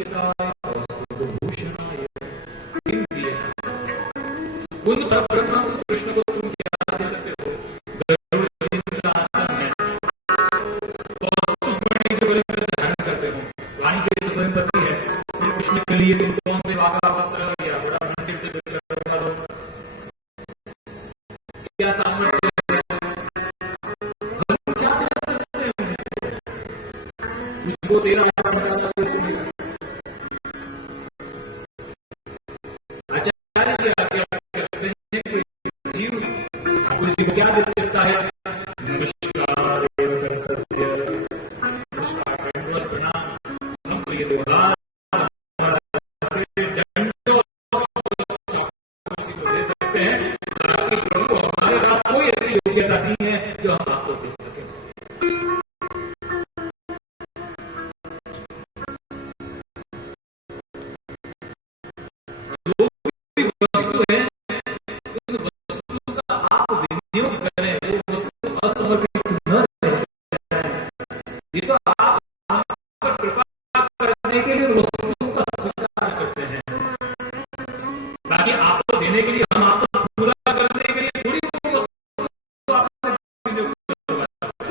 भूषिताय कौस्तुभभूषणाय किम दिए उन परब्रह्म कृष्ण को तुम क्या दे सकते हो? गरुड़ जिनका आसन है, कौस्तुभमणि जो गले में धारण करते हो, वाणी के जो स्वयं पति है, कृष्ण के लिए तुम कौन से वाका वस्त्र या बड़ा मंदिर से रखा हो? क्या सामर्थ्य हम क्या कर सकते हैं? मुझको तेरा आचार्य जी आज्ञा करते हैं कोई जीव ठाकुर जी को क्या दे सकता है? नमस्कार नमस्कार प्रणाम। हम तो ये व्यवहार से दंडों दे सकते हैं, प्रभु हमारे पास कोई ऐसी योग्यता नहीं है जो हम आपको दे सके। जो भी वस्तु है, उन वस्तु का आप विनियोग करें, वो वस्तु असमर्पित न रह जाए। ये तो आप हम पर कृपा करने के लिए वस्तु का स्वीकार करते हैं, ताकि आपको देने के लिए, हम आपको पूरा करने के लिए थोड़ी वो वस्तु आपसे विनियोग करवाते हैं।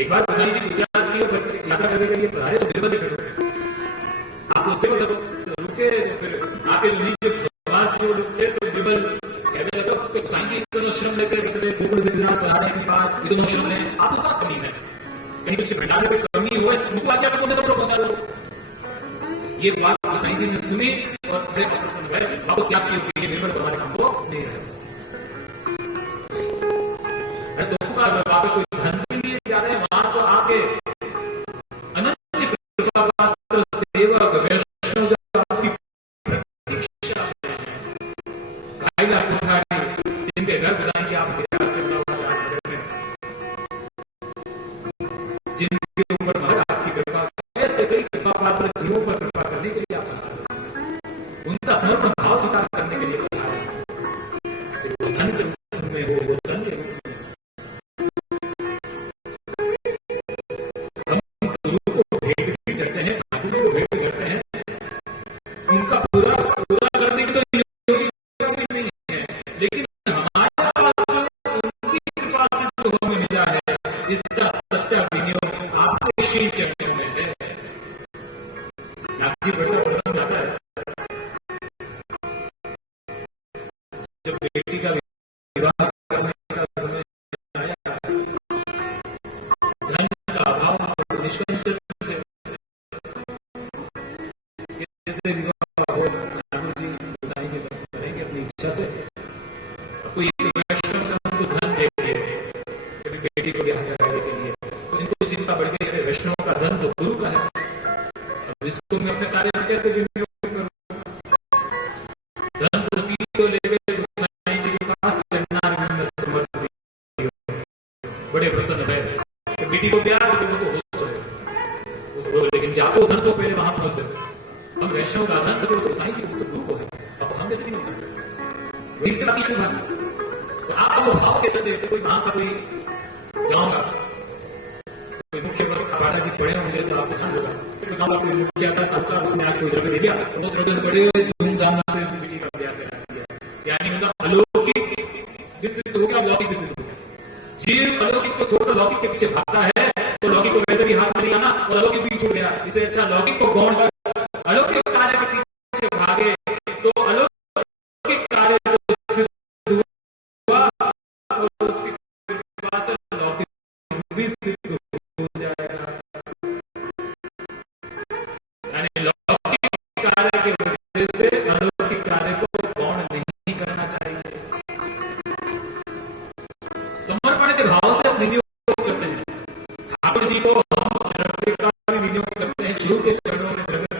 एक बार गोसाई जी गुजरात की यात्रा करने के लिए पधारे तो गिरवत करो, आप उससे रुके, फिर आपके जो निवास जो रुके तो बिरबल कहने लगा तो गोसाई जी इतना श्रम लेकर कैसे गोकुल से गुजरात पधारने के बाद इतना श्रम है, आपको क्या कमी है? कहीं कुछ भंडारे में कमी हुआ है, उनको आज्ञा को सब पहुंचा दो। ये बात गोसाई जी ने सुनी और बड़े प्रसन्न हुए, बाबू क्या किए बिरबल तुम्हारे काम को दे रहे हैं। मैं तो वहां पे कोई धन भी नहीं जा रहे, वहां तो आके अनंत कृपा पात्र सेवक वैष्णव जो आपकी प्रतीक्षा है, भाईला कोठारी जिनके घर गुजारी आप गिरा से जिनके ऊपर महाराज आपकी कृपा, ऐसे कई कृपा पात्र जीवों पर कृपा करने के लिए आप उनका समर्पण भाव स्वीकार करने के लिए वो धन के रूप में हो, वो धन के रूप में हम गुरु को भेंट भी करते हैं, ठाकुर जी को भेंट करते हैं, उनका पूरा करने की तो योग्यता भी नहीं है, लेकिन हमारे पास जो उनकी कृपा से जो हमें मिला है, इसका सच्चा विनियोग आपके श्री चरणों में है। नाथ जी बड़ा प्रसन्न रहता है जब बेटी का विवाह करने का समय आया, धन का अभाव निष्कंचन से कैसे विवाह हो, ठाकुर जी गोसाई जी करेंगे अपनी इच्छा से। कोई वैष्णव उनको धन देते कभी बेटी को ब्याह कराने के लिए, तो इनको चिंता बढ़ गई, वैष्णव का धन तो गुरु का है, अब इसको मैं अपने कार्य में कैसे विनियोग करूं? धन तो सीधी को लेकर गोसाई जी के पास चन्नार में समर्पित, बड़े प्रसन्न है। तो बेटी को प्यार तो हो तो है उसको, लेकिन जाको धन तो पहले वहां पहुंच गए। हम वैष्णव का धन तो गोसाई जी तो गुरु को है, अब हम कैसे नहीं करते? वही से बाकी शुभ है। तो आप वो भाव कैसे देखते? कोई वहां का कोई गांव का कोई मुख्य राजा जी पड़े होंगे तो आपको ध्यान होगा, तो गांव का कोई मुखिया का साहूकार उसने आपको द्रव्य दे दिया, वो द्रव्य से बड़े हुए धूमधाम से बेटी का ब्याह करा दिया, यानी उनका अलौकिक विस्तृत हो गया, लौकिक विस्तृत हो गया। जीव अलौकिक को छोड़कर लौकिक के पीछे भागता है, तो लौकिक को वैसे भी हाथ में नहीं आना और अलौकिक भी छूट गया। इससे अच्छा लौकिक को गौण कर अलौकिक कार्य के पीछे भागे तो अलौकिक कार्य को सिद्ध हुआ और उसकी कृपा से लौकिक भी सिद्ध हो जाएगा। यानी लौकिक कार्य के वजह से अलौकिक कार्य को गौण नहीं करना चाहिए। समर्पण के भाव से हम विनियोग करते हैं, ठाकुर जी को हम द्रव्य का भी विनियोग करते हैं, गुरु के चरणों में द्रव्य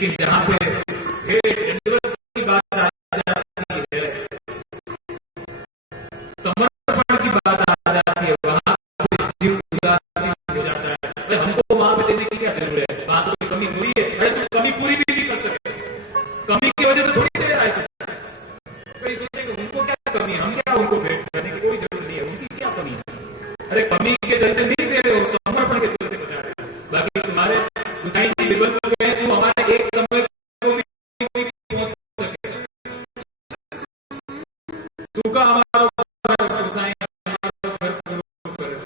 लेकिन जहां पे दंडवत की बात आ जाती है, समर्पण की बात आ जाती है, वहां पे जीव उदासीन हो जाता है। अरे हमको वहां पे देने की क्या जरूरत है, वहां तो कोई कमी थोड़ी है। अरे तुम कमी पूरी भी नहीं कर सके, कमी की वजह से थोड़ी दे रहा है। कोई सोचेगा उनको क्या कमी है, हम क्या उनको भेंट करने की कोई जरूरत नहीं है, उनकी क्या कमी है। अरे कमी के चलते नहीं दे रहे हो, समर्पण के चलते बचा रहे हो। बाकी तुम्हारे गुसाई जी लेवल पर गए, तुम हमारे एक समय को भी पहुंच सके, तू का हमारा घर गुसाई हमारा घर पूर्ण करे।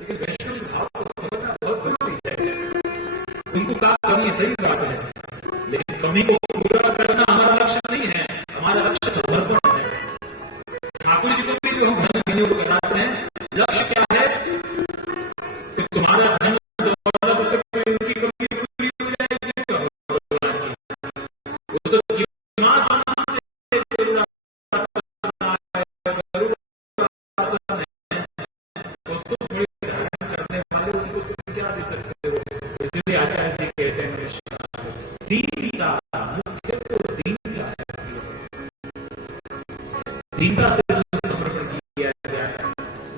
लेकिन वैष्णव भाव को समझना बहुत जरूरी है। उनको क्या कमी है, सही बात है, लेकिन कमी को पूरा करना हमारा लक्ष्य नहीं है, हमारा लक्ष्य समर्पण है। ठाकुर जी को भी जो हम धन देने को कराते हैं, लक्ष्य क्या है कि तुम्हारा धन दौलत से कोई उनकी कमी पूरी हो जाएगी। वो तो जितना सामान वस्तु थोड़ी धारण करने वाले उनको तुम क्या दे सकते हो। इसलिए आचार्य जी कहते हैं दीनता, मुख्य तो दीनता है। दीनता से जो समर्पण किया जाए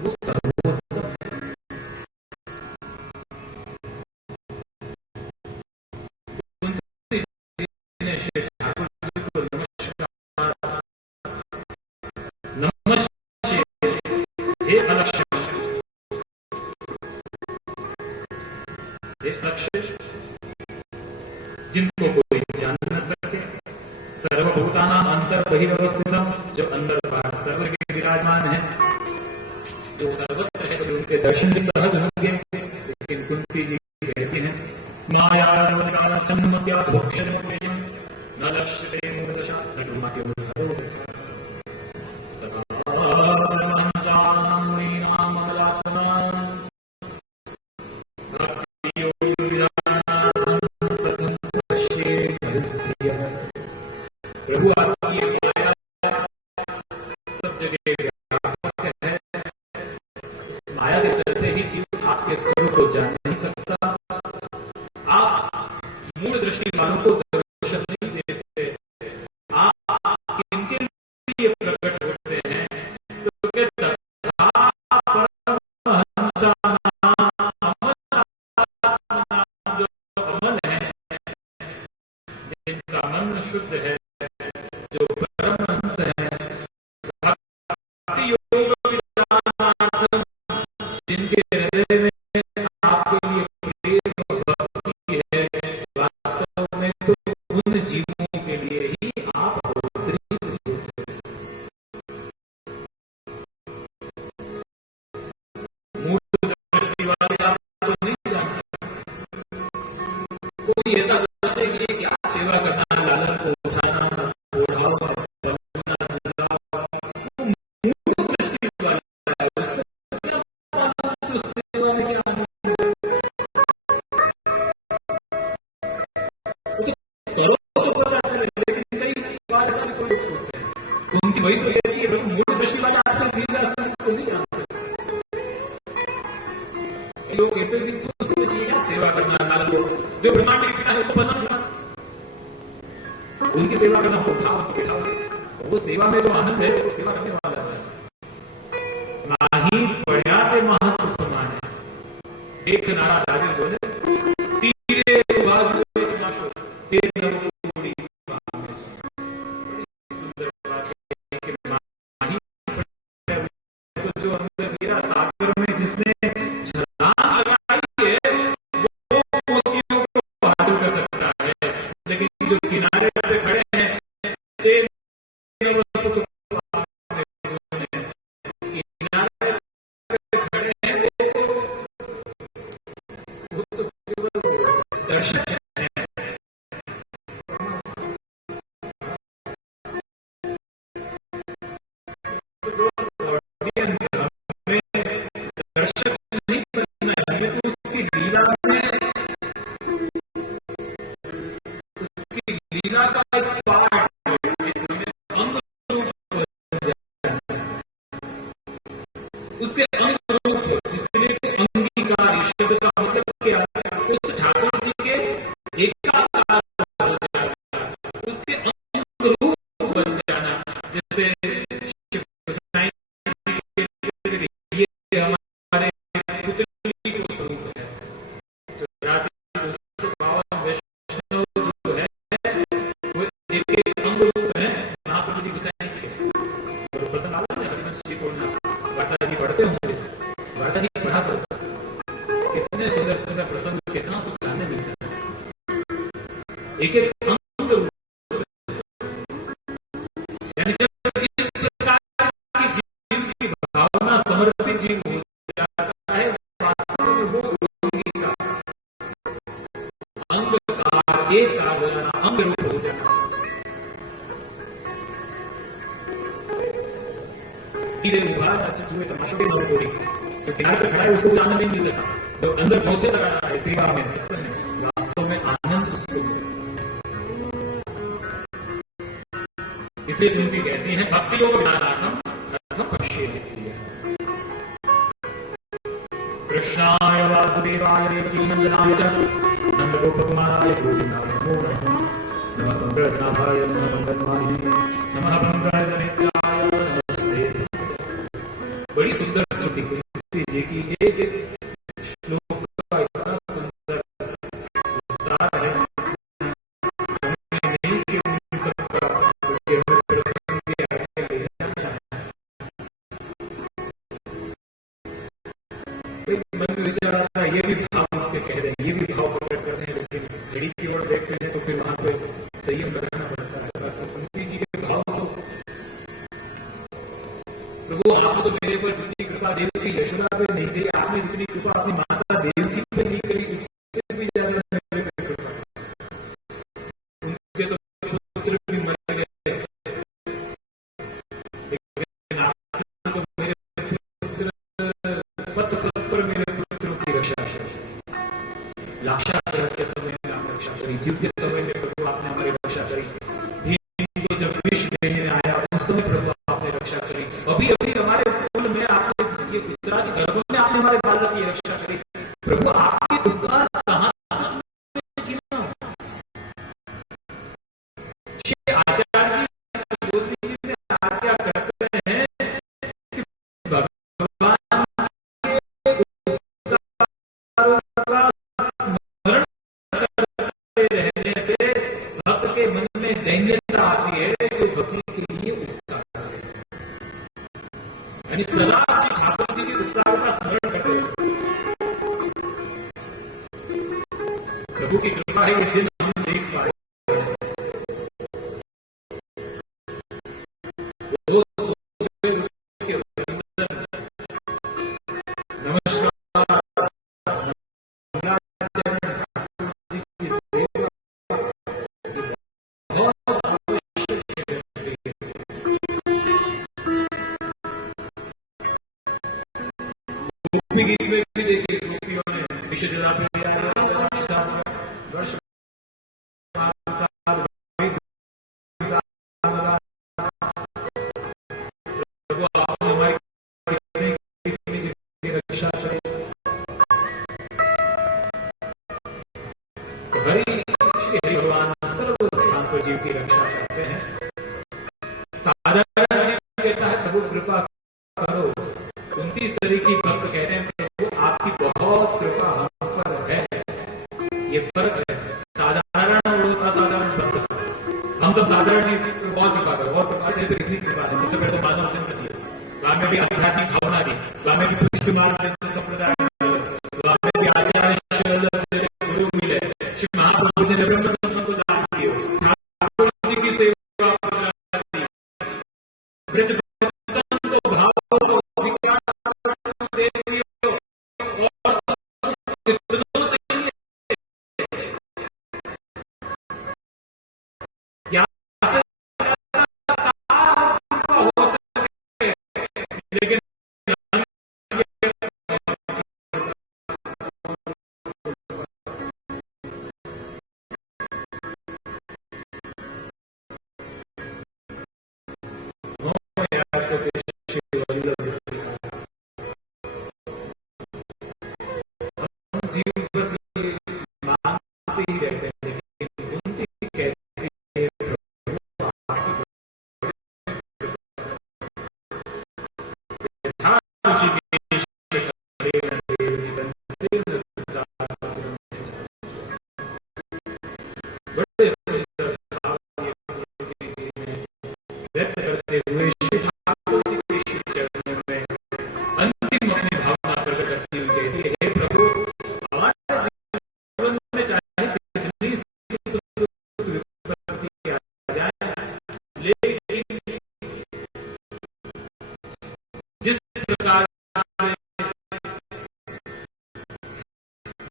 वो सर्वोत्तम है। श्री ठाकुर जी को नमस्कार, नमस्ते हे अलक्ष्य, हे लक्ष्य जिनको कोई जान न सके, सर्वभूतानां अंतर बहिरवस्थितम, जो अंदर बाहर सर्व के विराजमान है, जो सर्वत्र है, तो उनके दर्शन भी सहज होंगे। लेकिन कुंती जी कहती हैं माया न लक्ष्य से मूर्दशा प्रभु आपकी माया सब जगह है, उस माया के चलते ही जीव आपके स्वरूप को जान नहीं सकता। आप मूल दृष्टि वालों को दर्शन नहीं देते, आप किनके लिए प्रकट होते हैं, तो के तथा परमहंसा जो अमल है, जिनका मन शुद्ध है, जो परमहंस है, भक्ति योग विधानार्थम, जिनके हृदय में आपके लिए प्रेम और भक्ति है, वास्तव में तो उन जीवों के लिए ही आप अवतरित होते हैं। मूल दृष्टि वाले आपको नहीं जान सकते। कोई ऐसा सोचे कि क्या सेवा करना, लालन को उठाना, ओढ़ाओ, उनकी वही तो कहती है, मूल दृष्टि वाले आपको को नहीं जान सकते। लोग ऐसे भी सोचते हैं कि क्या सेवा करना, लालन को, जो ब्रह्मांड के पिता है उनको बनना था, उनकी सेवा करना, उठाओ तो बैठाओ। वो सेवा में जो आनंद है वो सेवा करने वाला है। माही बढ़िया थे महासुख माने, देख नारा राजे बोले तीरे बाजू नाशो ते नवकोड़ी पामे। सुंदर बात है कि माही तो जो अंदर गिरा सागर में जिसने छलांग लगाई है वो मोतियों को हासिल कर सकता है, लेकिन जो किनारे पे खड़े हैं ते नवसुख उसके अंग रूप, इसलिए अंगीकार शब्द का मतलब क्या है? उस ठाकुर जी के एक एक एक अंग रूप, यानी जब इस प्रकार की जीव की भावना समर्पित जीव हो जाता है, वास्तव में वो योगी का अंग का एक हो जाना, अंग रूप हो जाना। धीरे उभा हुए तमाशा भी बहुत हो रही है, जो किनारे पे खड़ा है उसको आनंद नहीं मिल सकता, जो अंदर पहुंचे लगा रहा है श्री राम में सत्संग में, वास्तव में आनंद उसको मिले। इसलिए कुंती कहती है भक्ति योग ज्ञानार्थम रथम पश्येत्। कृष्णाय वासुदेवाय देवकी नंदनाय च नंदगोपकुमाराय गोविंदाय नमो नमः। नमः पंकजनाभाय नमः पंकजवाहिने नमः पंकजनेत्राय नमस्ते। बड़ी सुंदर स्तुति कुंती जी की, एक एक श्लोक का इतना सुंदर विस्तार है, समय नहीं कि उन सबका मन में विचार आता है, ये भी भाव इसके कह रहे हैं, ये भी भाव प्रकट करते हैं, लेकिन घड़ी की ओर देखते हैं तो फिर वहां पे संयम बनाना पड़ता है। तो कुंती जी के भाव तो प्रभु आपने तो मेरे पर जितनी कृपा देवकी यशोदा पे नहीं करी, आपने जितनी कृपा अपनी माता देवकी पे नहीं करी, उससे भी ज्यादा मेरे पे कृपा। उनके तो पुत्र भी मर गए, लेकिन आपने तो मेरे पुत्र पथ पथ पर मेरे पुत्रों की रक्षा करी। लाक्षा के समय में आपने रक्षा करी, युद्ध के समय में प्रभु आपने हमारी रक्षा करी, भीम को जब विष देने आया उस समय प्रभु आपने रक्षा करी, अभी अभी हमारे कुल में आपने ये पुत्रा के गर्भ में आपने हमारे बालक की रक्षा करी। प्रभु आपके उपकार कहां किया। श्री आचार्य जी ने आज्ञा करते हैं कि भगवान के उपकारों का स्मरण करते रहने से भक्त के मन में दैन्यता आती है, जो भक्ति के लिए उपकार है। यानी सदा श्री ठाकुर जी के उपकारों का स्मरण करते हैं। प्रभु की कृपा है, ये दिन हम देख पाए। वो नमस्कार की सेवा बहुत आवश्यक है। गोपी गीत में भी देखिए, गोपियों ने विशेष वर्ष रक्षा करें। हरि श्री हरि भगवान सर्व स्थान पर जीव की रक्षा करते हैं। साधारण जीव कहता है प्रभु कृपा करो, कुंती सरी की भक्त कहते हैं प्रभु आपकी बहुत कृपा हम पर है। ये फर्क है साधारण और असाधारण भक्त। हम सब साधारण नहीं, बहुत कृपा करो और कृपा देते इतनी कृपा है। सबसे पहले तो मानव चिंतन दिया, बाद में भी आध्यात्मिक भावना दी, बाद में भी पुष्टि मार्ग जैसे संप्रदाय, बाद में भी आचार्य जैसे गुरु मिले, श्री महाप्रभु ने निरंतर संबंध को दान दिए, ठाकुर जी की सेवा वृद्ध को भाव को अधिकार दे दिए और कितनों चाहिए यहाँ से हो सके, लेकिन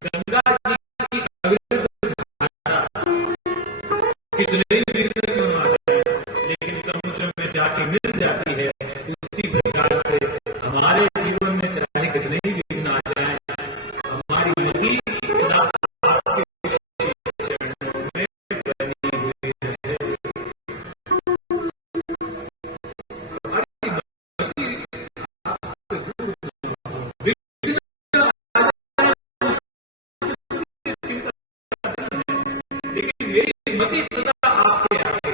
गंगा जी की अविरत धारा कितने ही विघ्न क्यों ना आ जाए, लेकिन समुद्र में जाके मिल जाती है। उसी प्रकार से हमारे जीवन में चाहे कितने ही विघ्न आ जाए, हमारी मति सदा आपके चरणों में बनी हुई है। हमारी मति आपसे दूर विघ्न आ जाए, उसकी चिंता नहीं है, लेकिन मेरी मति सदा आपके आगे,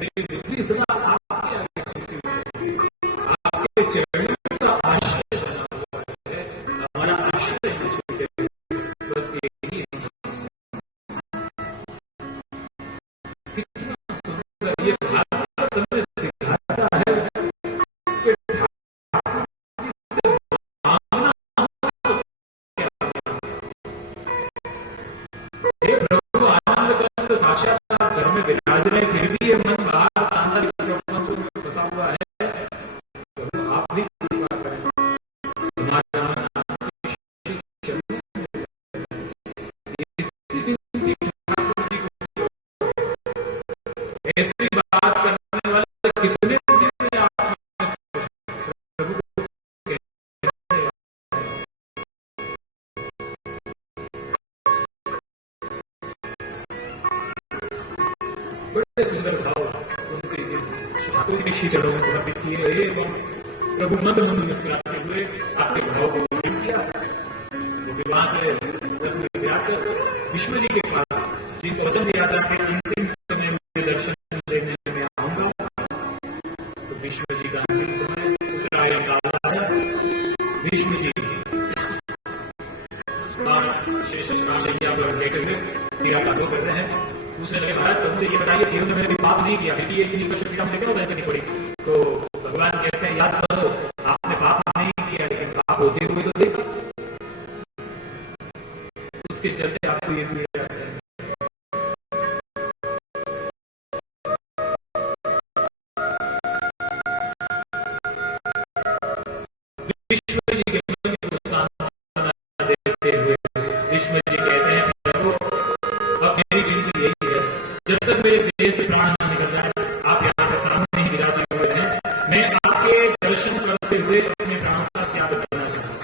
मेरी बुद्धि सदा आपके आगे झुकी हुई है। आपके चरणों का आश्रय बना हुआ है, हमारा आश्रय है छूटे हुए। बस यही कितना सुंदर ये भागवत हमें सिखाता है कि ठाकुर जी से मांगना हो तो क्या मांगना। हे प्रभु आनंद कंद साक्षात घर में विराज रहे, फिर भी ये मन बाहर सांसारिक प्रॉब्लम से फंसा हुआ है। प्रभु आप भी कृपा करें, हमारा मन आपके चरणों में है। इसी दिन की ठाकुर जी को ऐसी बात करने वाले कितने जीव आप में से प्रभु को कहते हैं। बड़े सुंदर भाव उनके ठाकुर के श्री चरणों में समर्पित किए एवं प्रभु मंद मंद मुस्कुराते हुए आपके भाव को ग्रहण किया। वहां से रथ में जाकर विष्णु जी के पास जिनको वचन दिया था कि अंतिम समय में दर्शन देने में आऊंगा, तो विष्णु जी का अंतिम समय उत्तरायण काल आया। विष्णु जी शैया पर बैठे हुए क्रिया का कर रहे हैं। पूछने लगे, महाराज प्रभु जी ये बताइए, जीवन में मैंने पाप नहीं किया, फिर ये इतनी कष्ट हम लेकर सहन करनी पड़ी। तो भगवान कहते हैं, याद करो आपने पाप नहीं किया, लेकिन पाप होते हुए तो देखा, उसके चलते आपको ये मिला। विष्णु जी के मन को सांत्वना देते हुए विष्णु जी कहते हैं, प्रभु अब मेरी विनती यही है, जब तक मेरे देह से प्राण न निकल जाए, आप यहाँ के सामने ही विराजे हुए हैं। मैं आपके दर्शन करते हुए अपने प्राणों का त्याग करना चाहता हूँ,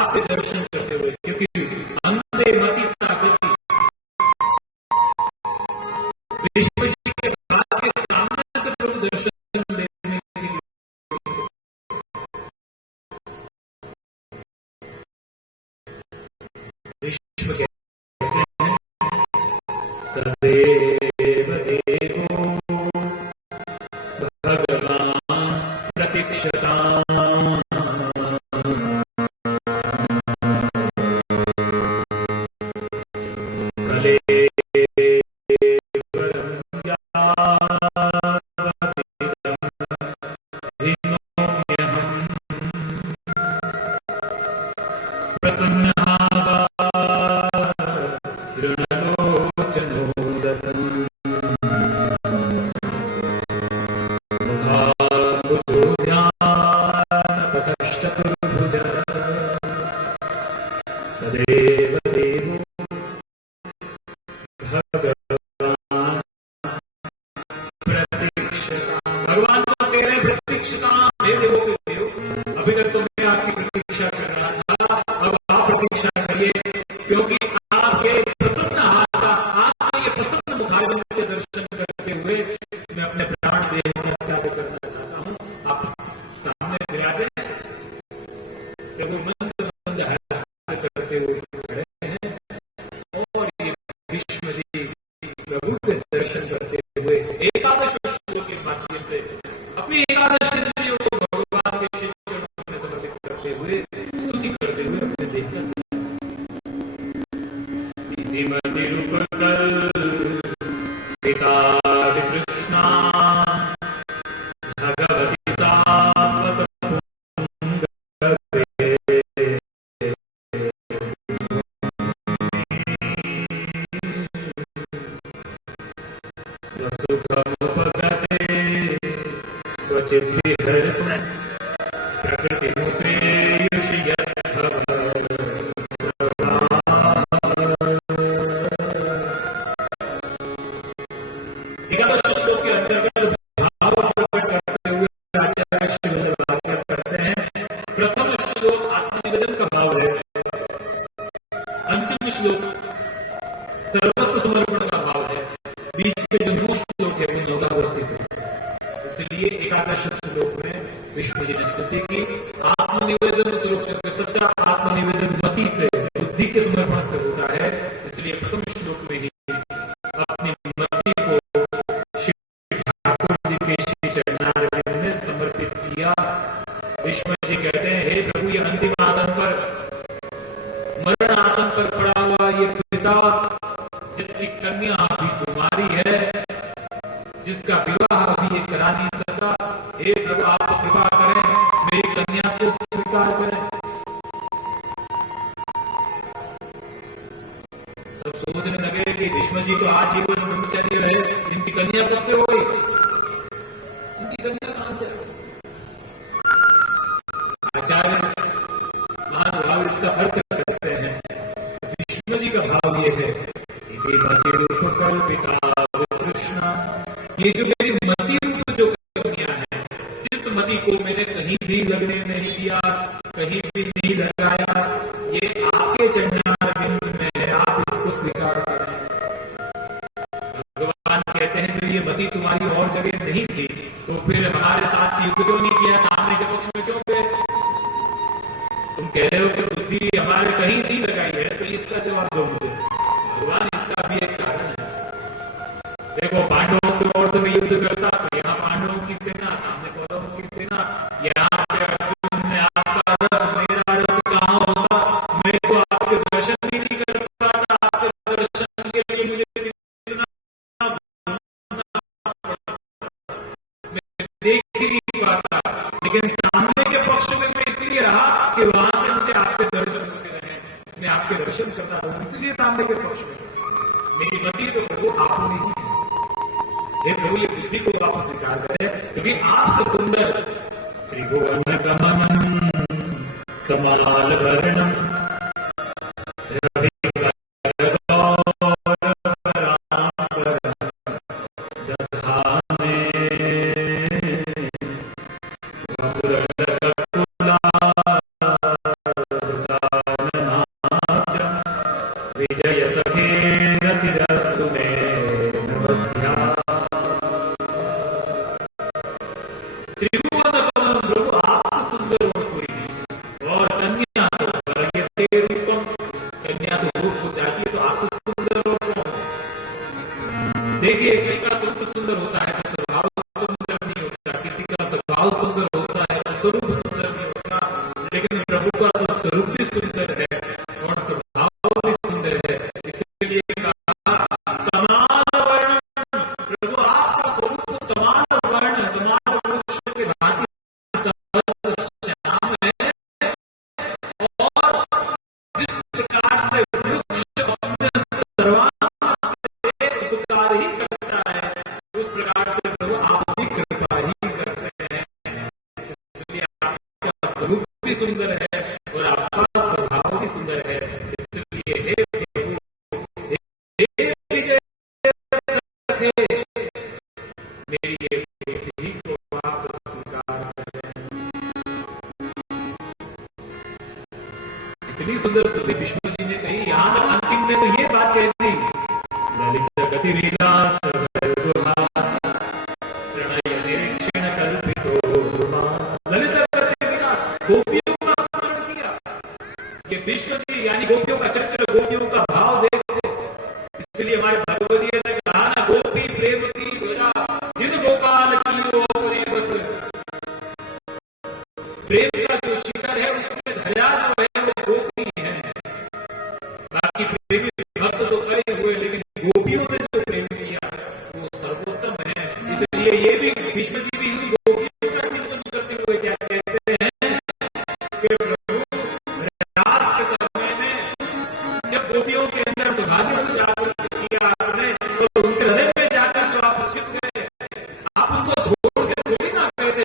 आपके दर्शन करते हुए, क्योंकि अंते मति सा गति विष्णु जी के बात के सामने से प्रभु दर्शन देने के लिए विष्णु कहते हैं, सदैव देवो भगवान् प्रतीक्षताम् सदैव देवो भगवान् प्रतीक्षता। भगवान को कह रहे प्रतीक्षता, हे देवो के देव, अभी तक तो मैं आपकी प्रतीक्षा कर रहा था, अब आप प्रतीक्षा करिए, क्योंकि आपके प्रसन्न आशा, आपके ये प्रसन्न मुखारविंद के दर्शन करते हुए मैं अपने प्राण देह का त्याग करना चाहता हूँ। आप सामने विराजे, प्रभु मंद मंद हास्य करते हुए खड़े हैं, और ये विष्णु जी प्रभु के दर्शन करते हुए एकादश श्लोक के माध्यम से अपनी एकादश ऋषियों को भगवान के श्री चरणों में समर्पित करते हुए, स्तुति करते हुए अपने देह का कृष्णा भगवती सात्वत स्वसुखमुपगते क्वचित् विहरतु प्रकृतिमुपेयुषि यद्भव मति से, बुद्धि के समर्पण से होता है। इसलिए प्रथम श्लोक में ही अपनी मति को श्री ठाकुर जी के श्री चरणारविंद में समर्पित किया। विष्णु जी कहते हैं, हे प्रभु, ये अंतिम आसन पर, मरण आसन पर पड़ा हुआ ये पिता, जिसकी कन्या अभी कुमारी है, जिसका विवाह अभी ये करा नहीं सका, हे प्रभु आप कृपा करें, मेरी कन्या को स्वीकार करें। सब सोचने लगे कि भीष्म जी तो आज जीवन ब्रह्मचर्य रहे, इनकी कन्या कब से हो गई, इनकी कन्या कहां से? आचार्य महानुभाव इसका अर्थ करते हैं। विष्णु जी का भाव ये है, कृष्ण, ये जो मेरी मति रूप जो कन्या है, जिस मति को मैंने कहीं भी लगने नहीं दिया, कहीं भी नहीं लगाया, ये आपके चरणारविंद में है, आप इसको स्वीकार करें। भगवान कहते हैं, जो ये मति तुम्हारी और जगह नहीं थी, तो फिर हमारे साथ युद्ध क्यों नहीं किया, सामने के पक्ष में क्यों गए? तुम कह रहे हो कि बुद्धि हमारे कहीं नहीं लगाई है, तो इसका जवाब दो मुझे। भगवान इसका भी एक कारण है। देखो, पांडवों की ओर से मैं युद्ध करता, तो यहाँ पांडवों की सेना, सामने कौरवों की सेना, यहाँ पे अर्जुन ने आपका रथ, मेरा रथ कहाँ होता, मैं तो आपके दर्शन भी नहीं कर पाता, आपके दर्शन के लिए मुझे कितना मैं देख ही नहीं पाता। लेकिन सामने के पक्ष में मैं इसलिए रहा कि वहां से मुझे आपके दर्शन होते रहे, मैं आपके दर्शन करता हूं, इसलिए सामने के पक्ष में मेरी मति तो प्रभु आप नहीं है। हे प्रभु, ये बुद्धि को आप स्वीकार करें, क्योंकि आपसे सुंदर त्रिभुवन गमनम कमल वर्णम विजय सखे रतिरसुने नवध्या। त्रिभुवन कमल प्रभु, आपसे सुंदर और कोई नहीं, और कन्या तो रूपम, कन्या तो रूप को चाहती है, तो आपसे सुंदर और कौन? देखिए, किसी का स्वरूप सुंदर होता है तो स्वभाव सुंदर नहीं होता, किसी का स्वभाव सुंदर होता है तो स्वरूप सुंदर नहीं होता, लेकिन प्रभु का तो स्वरूप भी सुंदर है और स्वभाव भी सुंदर है। इसलिए कहा तमाल वर्ण, प्रभु आपका स्वरूप तो तमाल वर्ण, तमाल वृक्ष के भांति सहज श्याम है, और जिस प्रकार से वृक्ष अपने सर्वांग से उपकार ही करता है, उस प्रकार से प्रभु आप भी कृपा ही करते हैं। इसलिए आपका स्वरूप भी सुंदर है और आपका स्वभाव भी सुंदर है। इसलिए हे प्रभु, हे विजय सखे, मेरी ये बुद्धि को आप स्वीकार करें। इतनी सुंदर स्तुति विष्णु जी ने कही, यहां तक अंतिम में तो ये बात कह दी, ललित गति विलास प्रणय निरीक्षण कल्पितो, ललित गति विलास, गोपियों का स्मरण किया। ये विष्णु जी यानी गोपियों का चरित्र, गोपियों का भाव देखते, इसलिए हमारे भगवदीय ने कहा ना, गोपी प्रेमती विरा जिन गोपाल की अपने बस, प्रेम का जो शिखर है उसमें धजा जो है वो गोपी है। बाकी प्रेमी भक्त तो कई हुए, लेकिन गोपियों ने जो प्रेम किया वो सर्वोत्तम है। इसलिए ये भी भीष्म जी भी गोपियों का चिंतन करते हुए क्या कहते हैं कि प्रभु रास के समय में जब गोपियों के अंदर सौभाग्य को जागृत किया आपने, तो उनके हृदय में जाकर जो आप छिप गए, आप उनको छोड़ के थोड़ी ना कहते,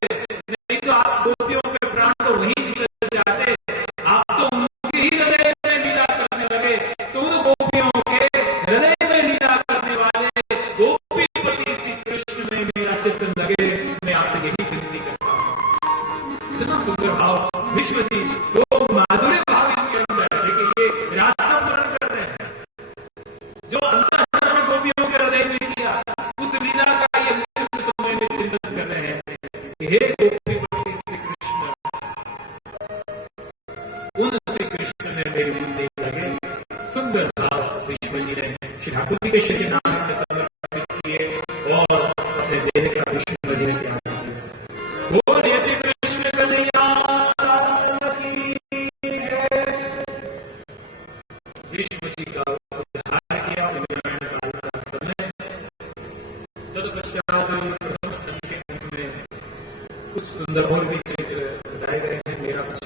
नहीं तो आप गोपियों के प्राण तो वहीं निकल जाते, आप तो उनके ही हृदय में लीला करने लगे, तो उन गोपियों के हृदय में लीला करने सुंदर भाव विष्णु जी ने श्री ठाकुर जी के श्री नाम में समर्पित किए और अपने देह का विष्णु जी ने त्याग किया। बोल ऐसे कृष्ण कन्हैया की जय। विष्णु जी का उद्धार किया उत्तरायण काल का समय। तत्पश्चात प्रथम संकेत में कुछ सुंदर और भी चित्र बताए गए हैं। मेरा कुछ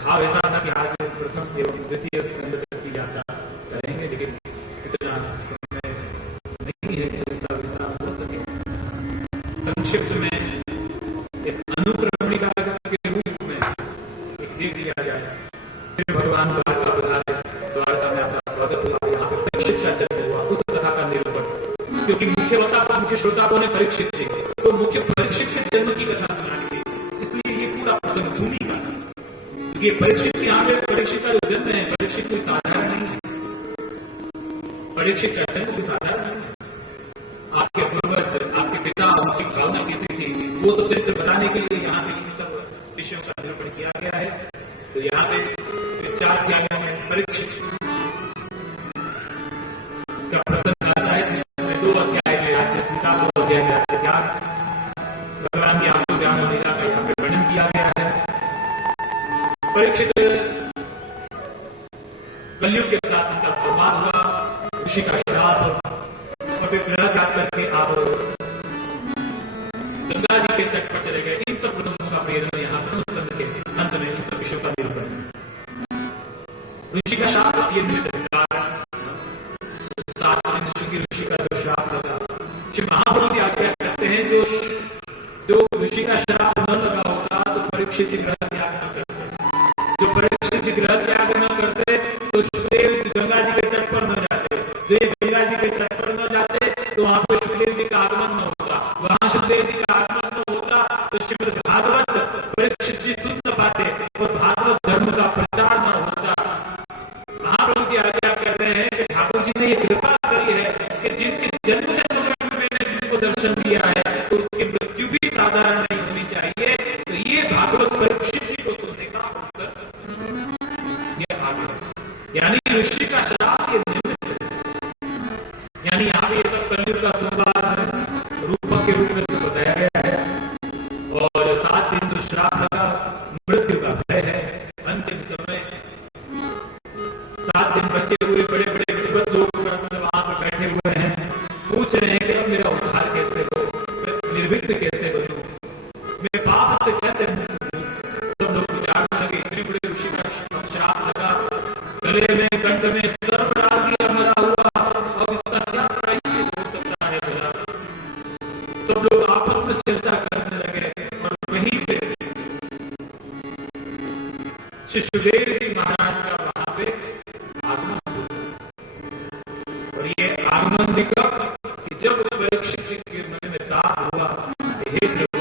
भाव ऐसा था कि आज प्रथम एवं द्वितीय स्कंद तक की यात्रा करेंगे, लेकिन इतना समय नहीं है कि उसका विस्तार हो सके। संक्षिप्त में एक अनुक्रमणिका के रूप में एक देख लिया जाए। फिर भगवान द्वारका पधारे, द्वारका में आपका स्वागत हुआ, यहाँ पर परीक्षित का जन्म हुआ, उस कथा का निरूपण, क्योंकि मुख्य श्रोताओं ने परीक्षित थे तो मुख्य परीक्षित के जन्म की कथा सुनाई थी, इसलिए ये पूरा प्रसंग भूमि का था। ये परीक्षित यहाँ पे परीक्षित का जो जन्म है, परीक्षित कोई साधारण नहीं है। परीक्षित का जन्म कोई साधारण नहीं है। आपके पूर्वज, आपके पिता, उनकी भावना कैसी थी, वो सब चरित्र बताने के लिए यहाँ पे इन सब विषयों का निरूपण किया गया है। तो यहाँ पे विचार किया गया है परीक्षित का प्रसंग आता है, जिसमें 2 अध्याय में राज्य सीता, 2 अध्याय में राज्य त्याग, भगवान की आंसू ज्ञान और लीला का यहाँ पे वर्णन किया गया है। परीक्षित कलयुग के साथ उनका संवाद हुआ, ऋषि का श्राप, और फिर ग्रह त्याग करके आप गंगा जी के तट पर चले गए। इन सब प्रसंगों का प्रयोजन यहाँ पर स्कंद के अंत में इन सब विषयों का निरूपण। ऋषि का श्राप, ये शुद्धि ऋषि का जो श्राप लगा, श्री महाप्रभु जी आज्ञा करते हैं जो ऋषि का श्राप न लगा होता तो परीक्षित ग्रह त्याग न करते, जो परीक्षित ग्रह त्याग न करते तो सुखदेव गंगा जी के तट पर न जाते, जो गंगा जी के तट पर न जाते तो वहां पर सुखदेव जी का आगमन न होता, वहां सुखदेव जी का आगमन न होता तो श्रीमद् भागवत परीक्षित जी सुन न पाते और भागवत धर्म का प्रचार न होता। महाप्रभु जी आज्ञा कर रहे हैं कि ठाकुर जी ने ये कृपा करी है कि जिनके जन्म के समय में मैंने जिनको दर्शन दिया है तो उसकी मृत्यु भी साधारण नहीं होनी चाहिए। तो ये भागवत परीक्षित जी को सुनने का अवसर ये आ गया, यानी ऋषि का श्राप ये निमित्त है। यानी यहाँ पे ये सब कलयुग का संवाद रूपक के रूप में सब बताया गया है। और 7 दिन जो श्राप लगा, मृत्यु का भय है, अंतिम समय 7 दिन बचे हुए बड़े बड़े विद्वत लोग वहां पर बैठे हुए हैं, पूछ रहे हैं कि अब मेरा उद्धार कैसे हो, मैं निर्विघ्न कैसे बनूं, मैं पाप से कैसे मुक्त हूं। सब लोग विचारने लगे, इतने बड़े ऋषि का श्राप लगा, गले में कंठ में सर्प डाल दिया मरा हुआ, अब इसका क्या प्रायश्चित हो सकता है भला। सब लोग आपस में चर्चा करने लगे और वहीं पे श्री सुखदेव जी महाराज का वहां पे आगमन, और ये आगमन भी कब कि जब परीक्षित जी के मन में ताप हुआ, हे प्रभु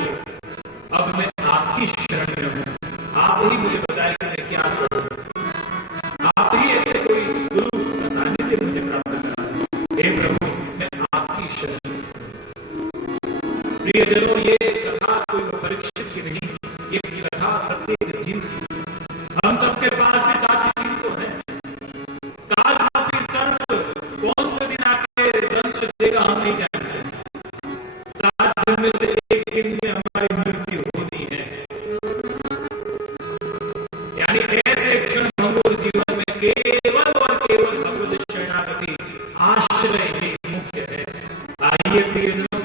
अब मैं आपकी शरण में हूं, आप ही मुझे बताएं कि मैं क्या करूं, आप ही ऐसे कोई गुरु का सानिध्य मुझे प्राप्त करा, हे प्रभु मैं आपकी शरण में। प्रियजनों, ये कथा कोई परीक्षित की नहीं, ये कथा प्रत्येक जीव की। हम सबके पास भी 7 दिन तो है। काल रूपी सर्प कौन से दिन आके दंश देगा हम नहीं जानते। 7 दिन में से एक दिन में हमारी मृत्यु होनी है। यानी ऐसे क्षण भंगुर जीवन में केवल और केवल भगवत शरणागति आश्रय ही मुख्य है। आइए प्रियजनों,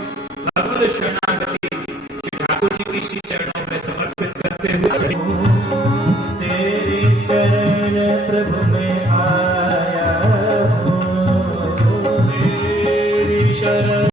भगवत शरणागति श्री ठाकुर जी की श्री चरणों में समर्पित करते हुए शरण प्रभु में आया हूँ, तेरी शरण